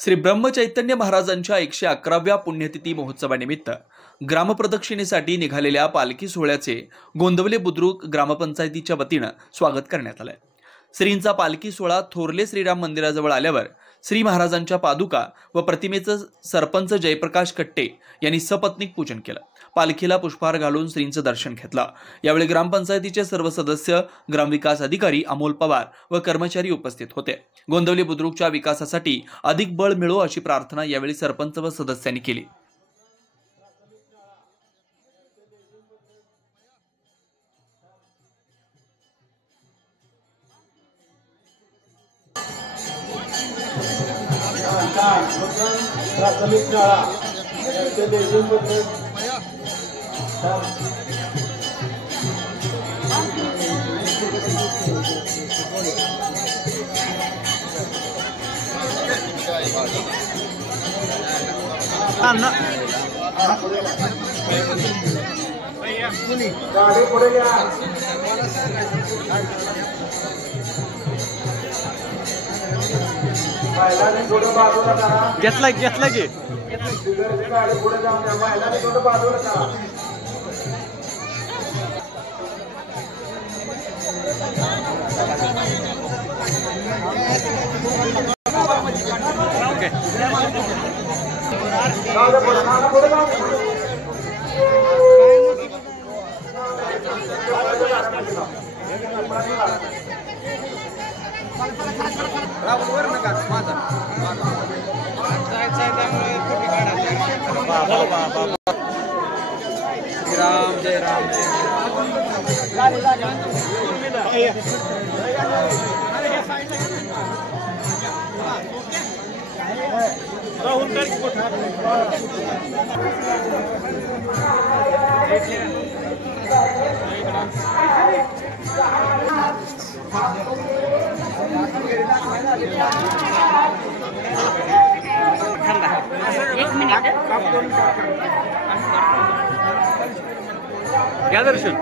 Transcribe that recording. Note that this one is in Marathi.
श्री ब्रह्मचैतन्य महाराजांच्या 111व्या पुण्यतिथी महोत्सवानिमित्त ग्रामप्रदक्षिणेसाठी निघालेल्या पालखी सोहळ्याचे गोंदवले बुद्रुक ग्रामपंचायतीच्या वतीनं स्वागत करण्यात आलं। श्रींचा पालखी सोहळा थोरले श्रीराम मंदिराजवळ आल्यावर श्री महाराजांच्या पादुका व प्रतिमेचं सरपंच जयप्रकाश कट्टे यांनी सपत्नीक पूजन केलं। पालखीला पुष्पहार घालून श्रींचं दर्शन घेतलं। यावेळी ग्रामपंचायतीचे सर्व सदस्य, ग्रामविकास अधिकारी अमोल पवार व कर्मचारी उपस्थित होते। गोंदवले बुद्रुकच्या विकासासाठी अधिक बळ मिळो अशी प्रार्थना यावेळी सरपंच व सदस्यांनी केली। प्राथमिक शाळा गाडी पुढे घ्या। घेतला की गाडी पुढे जाऊन द्या। महिलांनी थोडं बाजूला करा। राम जय राम एक मिनिट क्या दर्शन